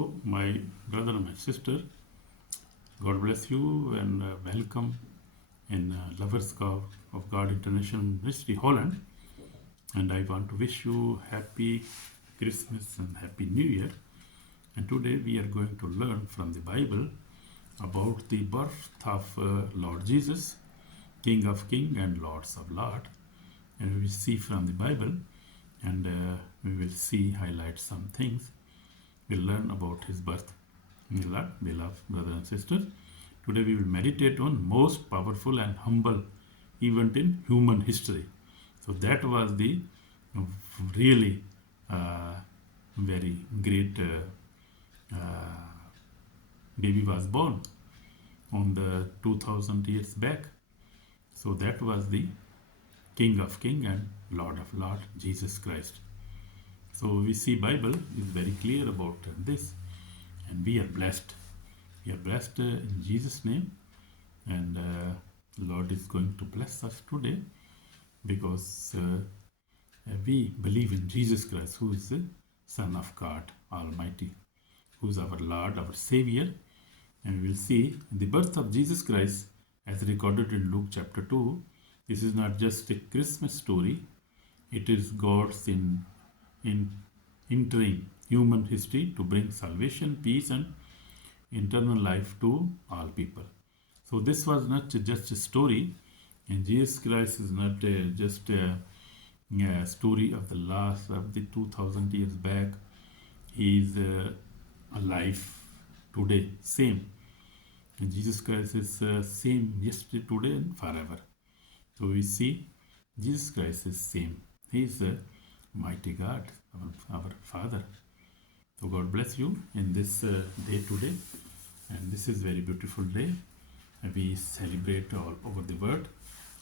So, my brother and my sister, God bless you and welcome in Lovers of God International Ministry Holland. And I want to wish you happy Christmas and happy New Year. And today we are going to learn from the Bible about the birth of Lord Jesus, King of Kings and Lords of Lords. And we will see from the Bible, and we will see highlight some things. We'll learn about his birth. Beloved brothers and sisters, today we will meditate on most powerful and humble event in human history. So that was the really very great baby was born on the 2000 years back. So that was the King of Kings and Lord of Lords, Jesus Christ. So we see Bible is very clear about this, and we are blessed. We are blessed in Jesus' name, and Lord is going to bless us today because we believe in Jesus Christ, who is the Son of God Almighty, who is our Lord, our Savior. And we will see the birth of Jesus Christ as recorded in Luke chapter 2. This is not just a Christmas story, it is God's in entering human history to bring salvation, peace, and eternal life to all people. So this was not just a story, and Jesus Christ is not just a story of the last of the 2000 years back. He is alive today, same. And Jesus Christ is same yesterday, today, and forever. So we see Jesus Christ is same. He is the mighty God, our Father. So God bless you in this day today. And this is very beautiful day. We celebrate all over the world.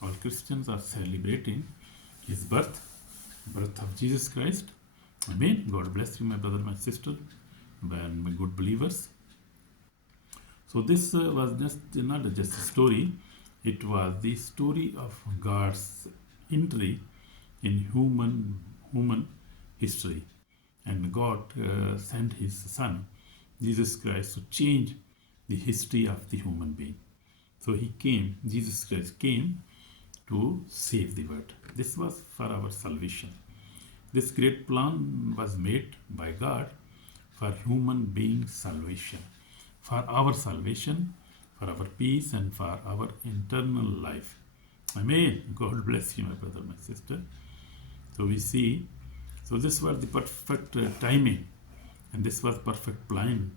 All Christians are celebrating his birth of Jesus Christ. Amen. God bless you, my brother, my sister, and my good believers. So this was not just a story. It was the story of God's entry in human history. And God sent his Son, Jesus Christ, to change the history of the human being. So Jesus Christ came to save the world. This was for our salvation. This great plan was made by God for human beings' salvation, for our salvation, for our peace, and for our eternal life. Amen. God bless you, my brother, my sister. So we see, so this was the perfect timing, and this was perfect plan,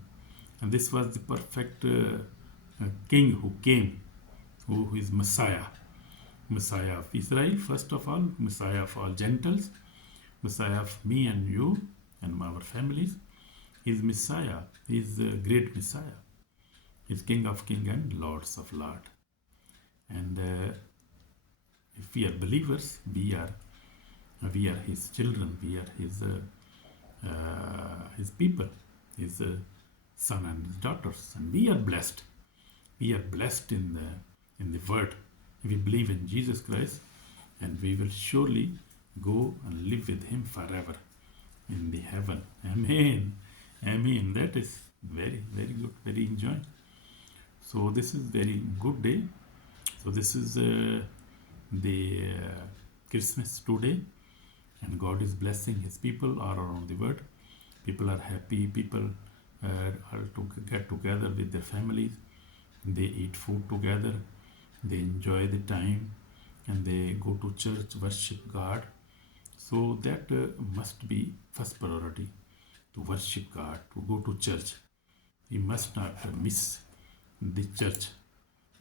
and this was the perfect king who came, who is Messiah of Israel, first of all, Messiah of all Gentiles, Messiah of me and you and our families. He is Messiah. He is the great Messiah. He is King of Kings and Lords of Lords. And if we are believers, we are his children. We are his people, his son and his daughters, and we are blessed. We are blessed in the word. We believe in Jesus Christ, and we will surely go and live with him forever in the heaven. Amen. Amen. That is very, very good, very enjoying. So this is very good day. So this is the Christmas today, and God is blessing his people all around the world. People are happy. People are to get together with their families. They eat food together. They enjoy the time, and they go to church, worship God. So that must be first priority, to worship God, to go to church. You must not miss the church,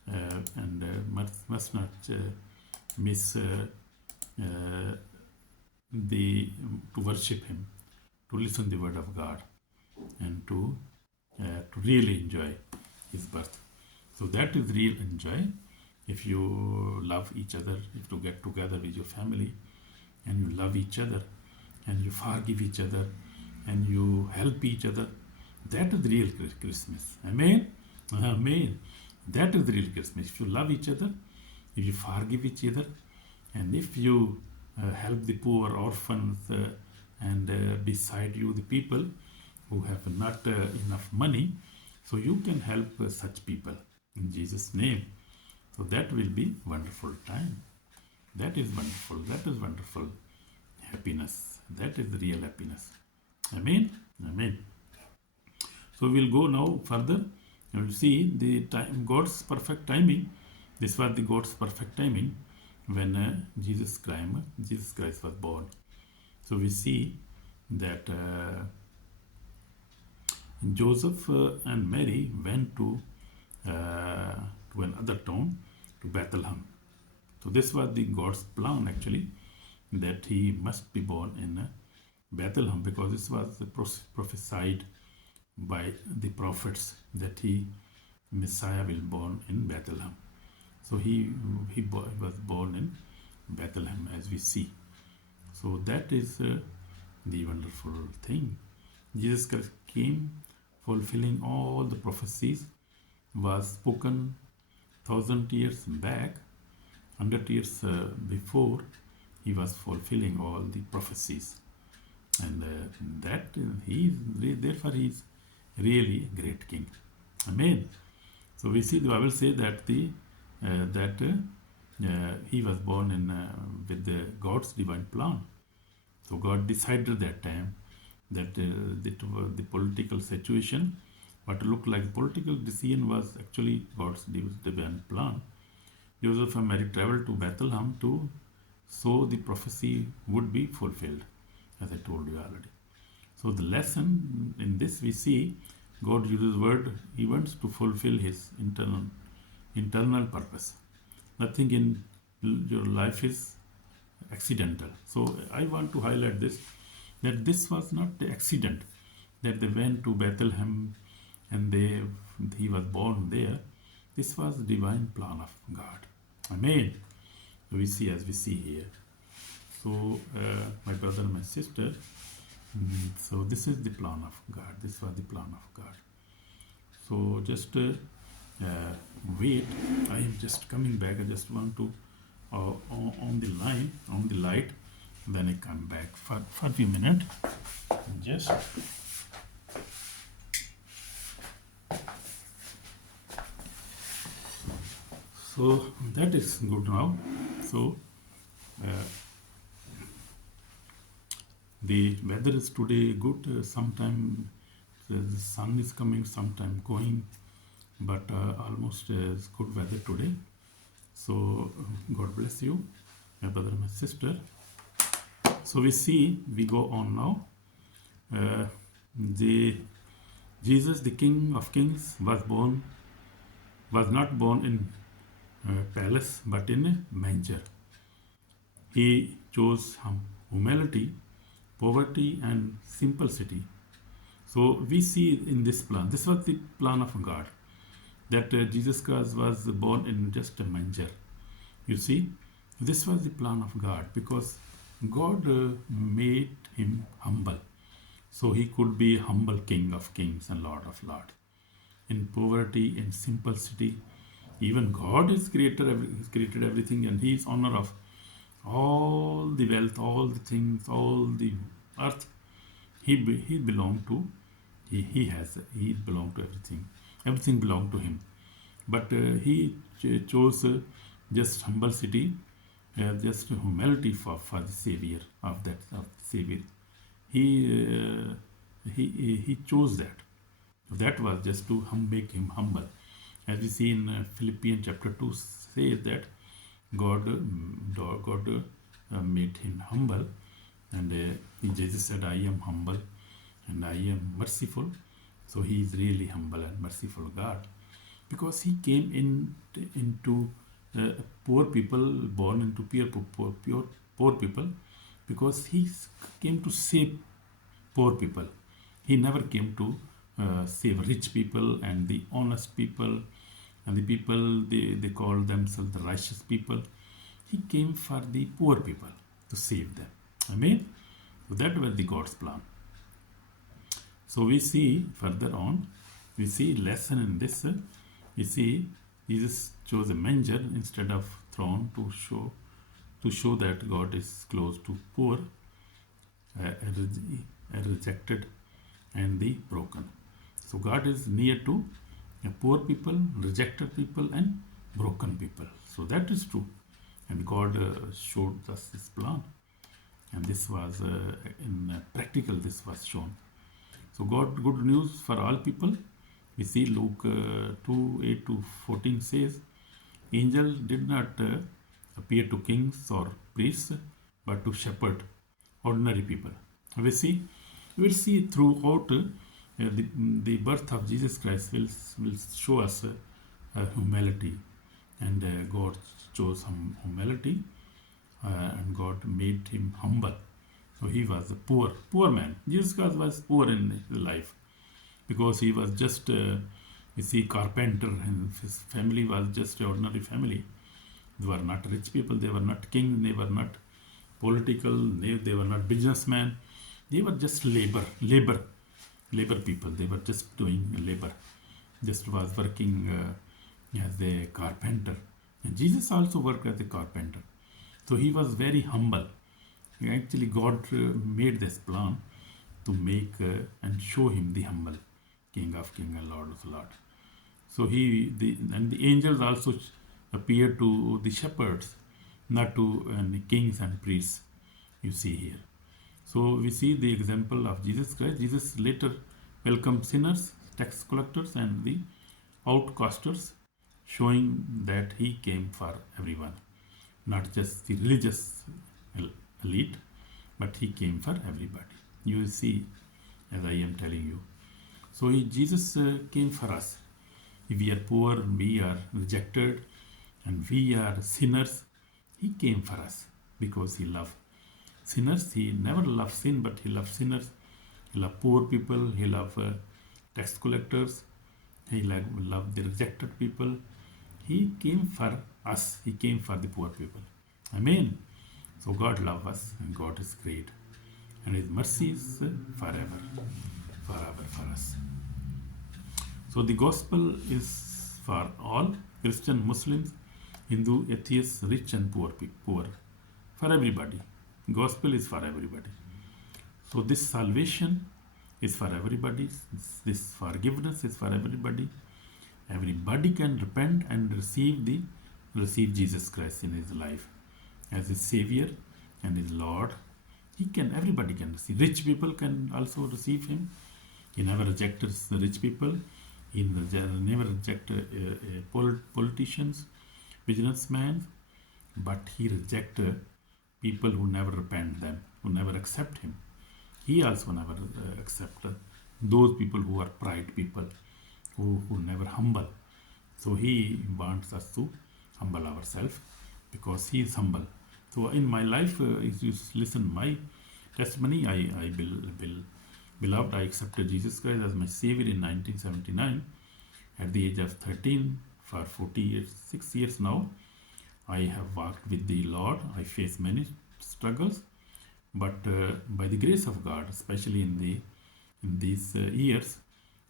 and must not miss to worship him, to listen the word of God, and to really enjoy his birth. So that is real enjoy. If you love each other, if you get together with your family, and you love each other, and you forgive each other, and you help each other, that is real Christmas. Amen. Amen. That is real Christmas. If you love each other, if you forgive each other, and if you help the poor, orphans, and beside you the people who have not enough money. So you can help such people in Jesus' name. So that will be wonderful time. That is wonderful. That is wonderful happiness. That is the real happiness. Amen. Amen. So we'll go now further and we'll see the time, God's perfect timing. This was the God's perfect timing when Jesus Christ was born. So we see that Joseph and Mary went to another town, to Bethlehem. So this was the God's plan actually, that he must be born in Bethlehem, because this was prophesied by the prophets that Messiah will born in Bethlehem. So he was born in Bethlehem, as we see. So that is the wonderful thing. Jesus Christ came fulfilling all the prophecies was spoken 1,000 years back, 100 years before. He was fulfilling all the prophecies, and therefore he is really a great king. Amen. So we see the Bible say that he was born in with God's divine plan. So God decided that time that the political situation, what looked like political decision, was actually God's divine plan. Joseph and Mary traveled to Bethlehem so the prophecy would be fulfilled, as I told you already. So the lesson in this, we see God uses word events to fulfill his internal purpose. Nothing in your life is accidental. So I want to highlight this, that this was not the accident that they went to Bethlehem and he was born there. This was the divine plan of God. Amen. We see, as we see here. So my brother and my sister, so this is the plan of God. This was the plan of God. So just wait. I am just coming back. I just want to on the line, on the light. Then I come back for a few minutes. Just. So that is good now. So the weather is today good. Sometime the sun is coming, sometime going, but almost is good weather today. So God bless you, my brother and my sister. So we go on now. Jesus, the King of Kings, was not born in palace, but in a manger. He chose humility, poverty, and simplicity. So we see in this plan, this was the plan of God, that Jesus Christ was born in just a manger. You see, this was the plan of God, because God made him humble. So he could be humble King of Kings and Lord of Lords. In poverty, in simplicity, even God is created everything, and he is honor of all the wealth, all the things, all the earth. He belonged to, he belonged to everything. Everything belonged to him. But he chose just humble city, just humility for the Savior of Savior. He chose that. That was just to make him humble. As we see in Philippians chapter 2 says that God made him humble, and Jesus said, I am humble and I am merciful. So he is really humble and merciful God, because he came into poor people, born into poor people, because he came to save poor people. He never came to save rich people and the honest people and the people they call themselves the righteous people. He came for the poor people to save them. Amen. So that was the God's plan. So we see further on, we see lesson in this. We see Jesus chose a manger instead of throne to show that God is close to poor, a rejected and the broken. So God is near to poor people, rejected people, and broken people. So that is true. And God showed us this plan. And this was in practical, this was shown. So God, good news for all people. We see Luke 2, 8 to 14 says, angel did not appear to kings or priests, but to shepherd ordinary people. We will see throughout the birth of Jesus Christ will show us humility, and God chose humility, and God made him humble. So he was a poor man. Jesus Christ was poor in his life because he was just carpenter, and his family was just an ordinary family. They were not rich people, they were not king, they were not political, they were not businessmen. They were just labor people. They were just doing labor, just was working as a carpenter. And Jesus also worked as a carpenter. So he was very humble. Actually, God made this plan to make and show him the humble King of King and Lord of Lord. So the angels also appeared to the shepherds, not to kings and priests. You see here. So we see the example of Jesus Christ. Jesus later welcomed sinners, tax collectors, and the outcasters, showing that he came for everyone, not just the religious elite, but he came for everybody. You will see, as I am telling you. So Jesus came for us. If we are poor, we are rejected, and we are sinners, he came for us because he loved sinners. He never loved sin, but he loved sinners. He loved poor people. He loved tax collectors. He loved the rejected people. He came for us. He came for the poor people. Amen. So God loves us, and God is great, and his mercy is forever for us. So the gospel is for all, Christian, Muslims, Hindu, atheists, rich and poor, for everybody. Gospel is for everybody. So this salvation is for everybody. This forgiveness is for everybody. Everybody can repent and receive Jesus Christ in his life as his Savior and his Lord. Everybody can receive. Rich people can also receive him. He never rejected the rich people. He never rejected politicians, businessmen, but he rejected people who never repent them, who never accept him. He also never accepted those people who are pride people, who never humble. So he wants us to humble ourselves because he is humble. So in my life, if you listen my testimony, beloved, I accepted Jesus Christ as my Savior in 1979 at the age of 13. For 6 years now, I have walked with the Lord. I face many struggles, but by the grace of God, especially in these years,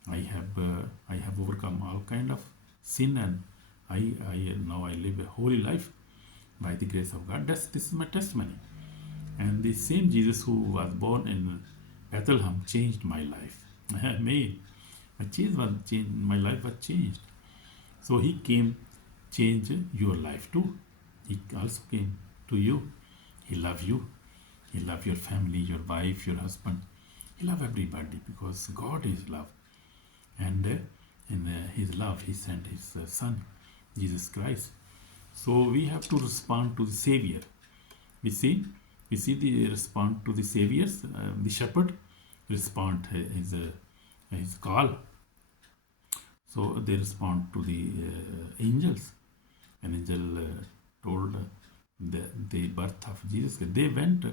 I have overcome all kind of sin, and now I live a holy life by the grace of God. This is my testimony. And the same Jesus who was born in Bethlehem changed my life. My life was changed. So he came change your life too. He also came to you. He loves you. He loves your family, your wife, your husband. He loves everybody because God is love. And in his love, he sent his son, Jesus Christ. So we have to respond to the Savior. We see the response to the Saviors. The shepherd respond his call. So they respond to the angels. An angel told the birth of Jesus. They went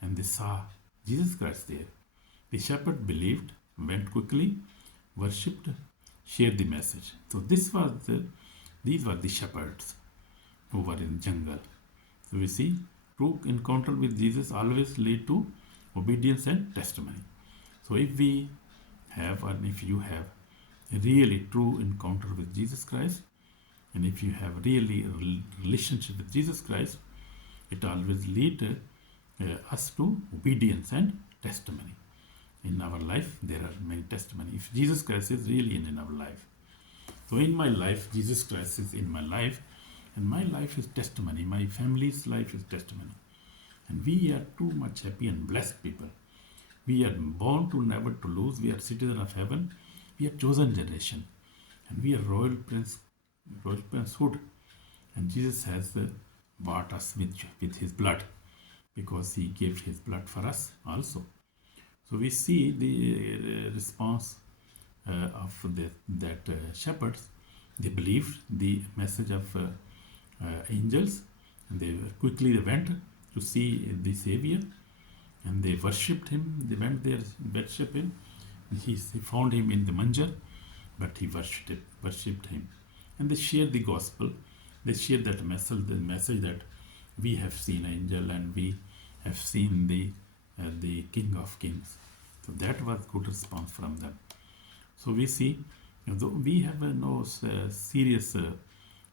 and they saw Jesus Christ there. The shepherd believed, went quickly, worshipped, shared the message. So these were the shepherds who were in jungle. So we see true encounter with Jesus always lead to obedience and testimony. So if we have, and if you have a really true encounter with Jesus Christ, and if you have really a relationship with Jesus Christ, it always lead us to obedience and testimony. in our life, there are many testimonies. If Jesus Christ is really in our life. So in my life, Jesus Christ is in my life, and my life is testimony. My family's life is testimony. And we are too much happy and blessed people. We are born to never to lose. We are citizens of heaven. We are chosen generation. And we are royal princehood. And Jesus has bought us with his blood, because he gave his blood for us also. So we see the response of that shepherds. They believed the message of angels, and they quickly went to see the Savior, and they worshipped him. They went there, worshipped him. He found him in the manger, but he worshipped him. And they shared the gospel. They shared that message, the message that we have seen an angel and we have seen the King of Kings. So that was good response from them. So we see, though we have no serious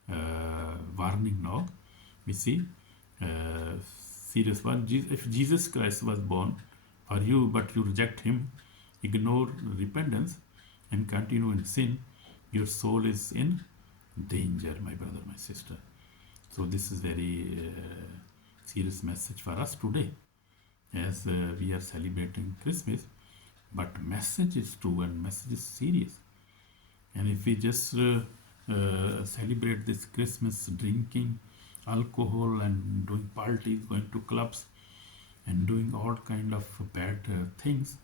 warning now. We see serious one. If Jesus Christ was born for you, but you reject him, ignore repentance, and continue in sin, your soul is in danger, my brother, my sister. So this is very serious message for us today, as we are celebrating Christmas. But message is true and message is serious. And if we just celebrate this Christmas drinking alcohol and doing parties, going to clubs and doing all kind of bad things,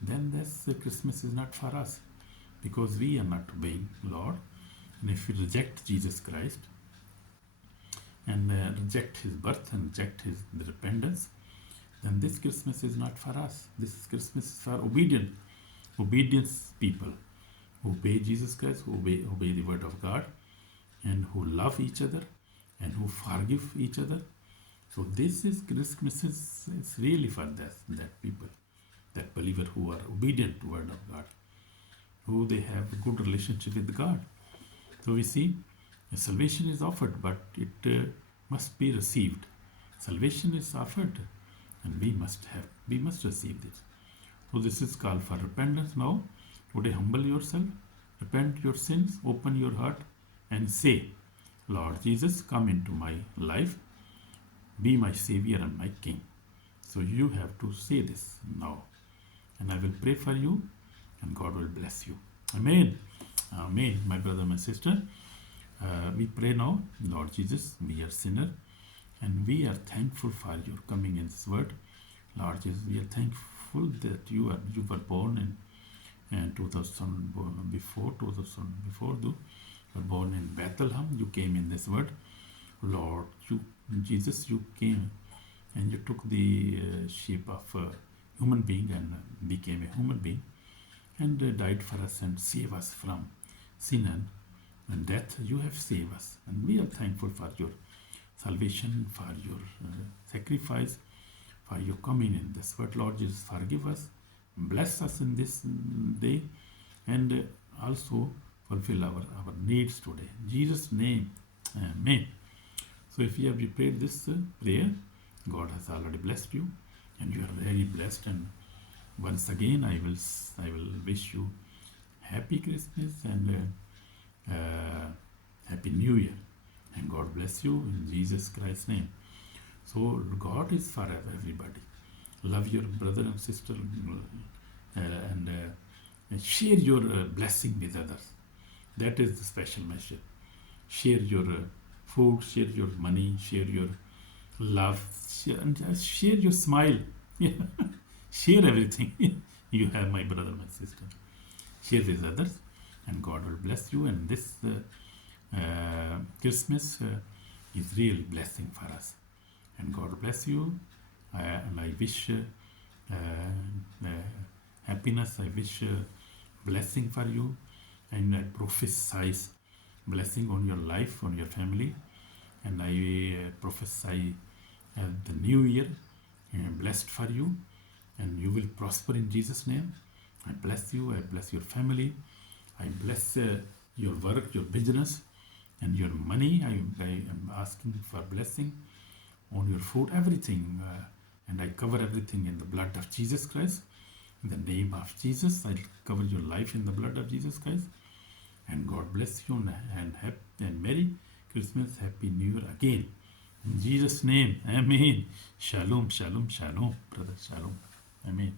then this Christmas is not for us, because we are not obeying Lord. And if we reject Jesus Christ and reject his birth and reject his repentance, then this Christmas is not for us. This Christmas is for obedience people who obey Jesus Christ, who obey the word of God, and who love each other and who forgive each other. So this Christmas is really for that people, that believer who are obedient to word of God, who they have a good relationship with God. So we see salvation is offered, but it must be received. Salvation is offered, and we must receive this. So this is called for repentance now. Today humble yourself, repent your sins, open your heart, and say, Lord Jesus, come into my life, be my Savior and my King. So you have to say this now, and I will pray for you, and God will bless you. Amen. Amen, my brother, my sister. We pray now, Lord Jesus, we are sinner, and we are thankful for your coming in this word. Lord Jesus, we are thankful that you were born in 2000 before you were born in Bethlehem. You came in this word, Lord. Jesus, you came and you took the shape of a human being and became a human being, and died for us and saved us from sin and death. You have saved us, and we are thankful for your salvation, for your sacrifice, for your coming in this word. Lord Jesus, forgive us, bless us in this day, and also fulfill our needs today. In Jesus' name, amen. So if you have prayed this prayer, God has already blessed you, and you are very blessed. And once again, I will wish you happy Christmas and happy New Year, and God bless you in Jesus Christ's name. So God is for everybody. Love your brother and sister, and share your blessing with others. That is the special message. Share your food, share your money, share your love, share your smile. Share everything you have, my brother, my sister. Share with others, and God will bless you. And this Christmas is really blessing for us. And God bless you. And I wish happiness. I wish blessing for you, and I prophesy blessing on your life, on your family. And I prophesy the new year blessed for you, and you will prosper in Jesus' name. I bless you. I bless your family. I bless your work, your business, and your money. I am asking for blessing on your food, everything. And I cover everything in the blood of Jesus Christ. In the name of Jesus, I'll cover your life in the blood of Jesus Christ. And God bless you and Merry Christmas, Happy New Year again. In Jesus' name, Amen. Shalom, shalom, shalom, brother, shalom. Amen.